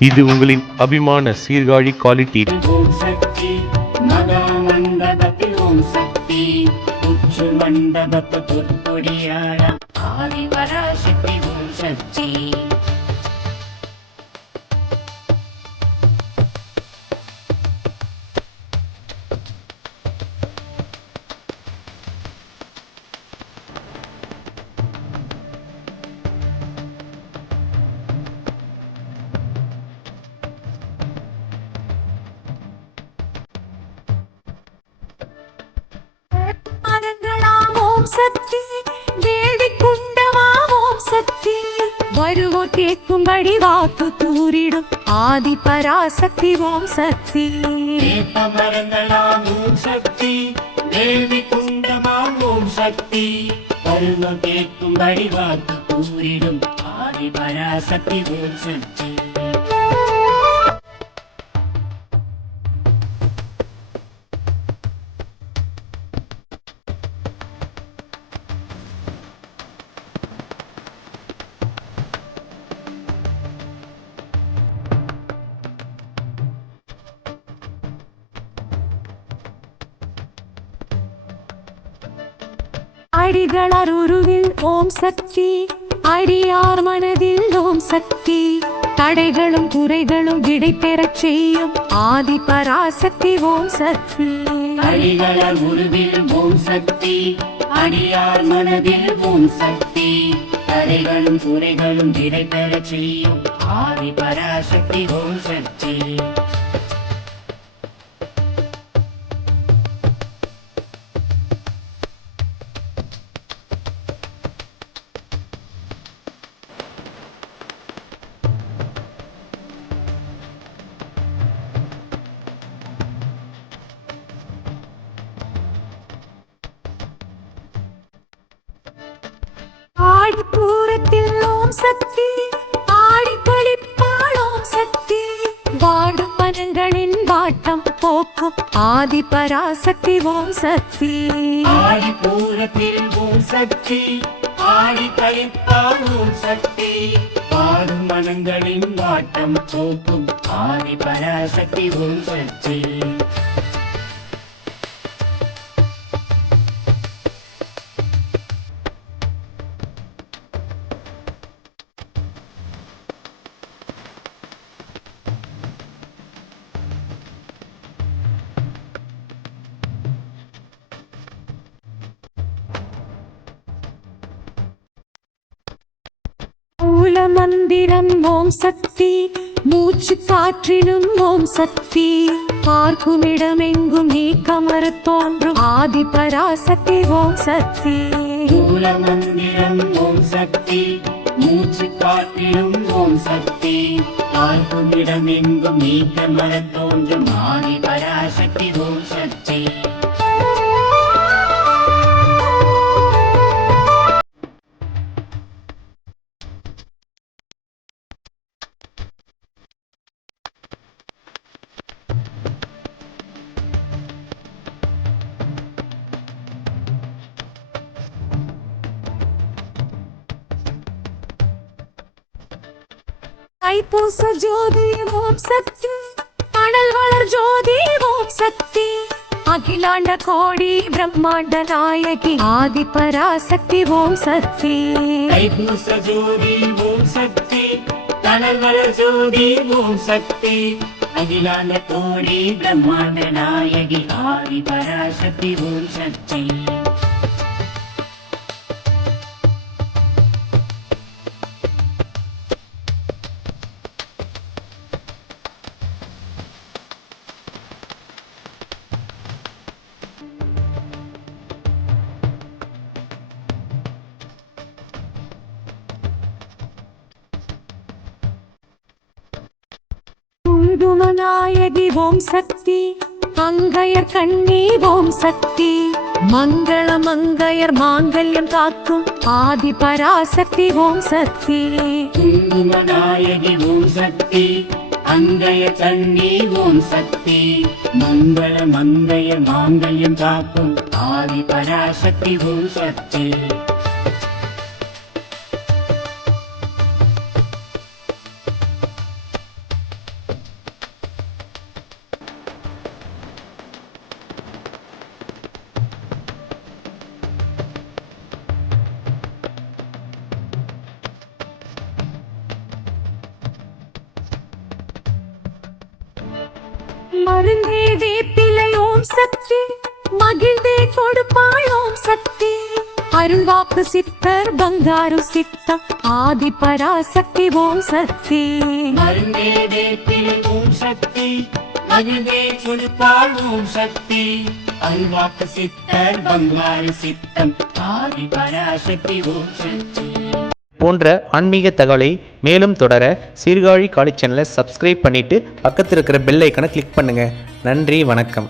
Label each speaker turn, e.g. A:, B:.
A: இது உங்களின் அபிமான சீர்காழி குவாலிட்டி
B: மண்டபத்து பொற்பொடியாள ஆதிபராசக்தி ஓம் சக்தி.
C: சக்தி வேடி குண்டமாம் ஓம் சக்தி வருவோர் கேட்கும்படி வாக்கு கூறிடும். ஆதி பராசக்தி ஓம் சக்தி
B: ஓம் சக்தி. தேவி குண்டமாம் ஓம் சக்தி. பருவம் கேட்கும்படி வாக்கு கூறிடும். ஆதிபராசக்தி ஓம் சக்தி.
C: அடிகள் உருவில் ஓம் சக்தி. அடியார் மனதில் ஓம் சக்தி. தடைகளும் குறைகளும் விடை பெறச் செய்யும் ஆதி பராசக்தி ஓம் சக்தி.
B: அடிகள உருவில் ஓம் சக்தி. அடியார் மனதில் ஓம் சக்தி. தடைகளும் துறைகளும் விடை பெறச் செய்யும் ஆதி பராசக்தி ஓம் சக்தி.
C: ஆடிப்பூரத்தில் சக்தி ஆடி கழிப்பாள் சக்தி. வாடும் மனங்களின் வாட்டம் போக்கும் ஆதி பராசக்தி ஓம் சக்தி.
B: ஆடி பூரத்தில் ஓம் சக்தி ஆடி கழிப்பால் சக்தி. வாடும் மனங்களின் வாட்டம் போக்கும் ஆதி பராசக்தி ஓம் சக்தி.
C: மூல மந்திரம் ஓம் சக்தி. மூச்சு காற்றிலும் ஓம் சக்தி. பார்க்கும் இடமெங்கும் கமர தோன்றும். ஆதி பராசக்தி ஓம் சக்தி.
B: மூல மந்திரம் ஓம் சக்தி. மூச்சு காற்றிலும் ஓம் சக்தி. பார்க்கும் இடமெங்கும் நீ கமர தோன்றும். ஆதி பராசக்தி ஓம் சக்தி.
C: தைப்பூச ஜோதி ஓம் சக்தி. அனல் வளர் ஜோதி ஓம் சக்தி. அகிலாண்ட கோடி பிரம்மாண்ட நாயகி. ஆதி பராசக்தி ஓம் சக்தி.
B: தைப்பூச ஜோதி ஓம் சக்தி. தனவர ஜோதி ஓம் சக்தி. அகிலாண்ட கோடி பிரம்மாண்ட நாயகி. ஆதி பராசக்தி ஓம் சக்தி.
C: குங்குமநாயகி ஓம் சக்தி. மங்கையர் கண்ணி ஓம் சக்தி. மங்கள மங்கையர் மாங்கல்யம் காக்கும் ஆதி பராசக்தி ஓம் சக்தி.
B: குங்குமநாயகி ஓம் சக்தி. அங்கய தண்ணி ஓம் சக்தி. மங்கள மங்கைய மாங்கல்யம் காக்கும் ஆதி பராசக்தி ஓம் சக்தி.
C: மருந்தே வேப்பிலை சக்தி மகிழ்ந்தே கொடுப்பாயோம் சக்தி. அருள்வாக்கு சித்தர் பங்காரு சித்தம் ஆதி பராசக்தி ஓம் சக்தி.
B: மருந்தே வேப்பிலை சக்தி மகிழ்ந்தே கொடுப்பாள் ஓம் சக்தி. அருள்வாக்கு சித்தர் பங்காரு சித்தம் ஆதி பராசக்தி ஓம் சக்தி.
D: போன்ற ஆன்மீக தகவலை மேலும் தொடர சீர்காழி காலி சேனலை சப்ஸ்கிரைப் பண்ணிவிட்டு பக்கத்தில் இருக்கிற பெல் ஐக்கனை கிளிக் பண்ணுங்கள் நன்றி வணக்கம்.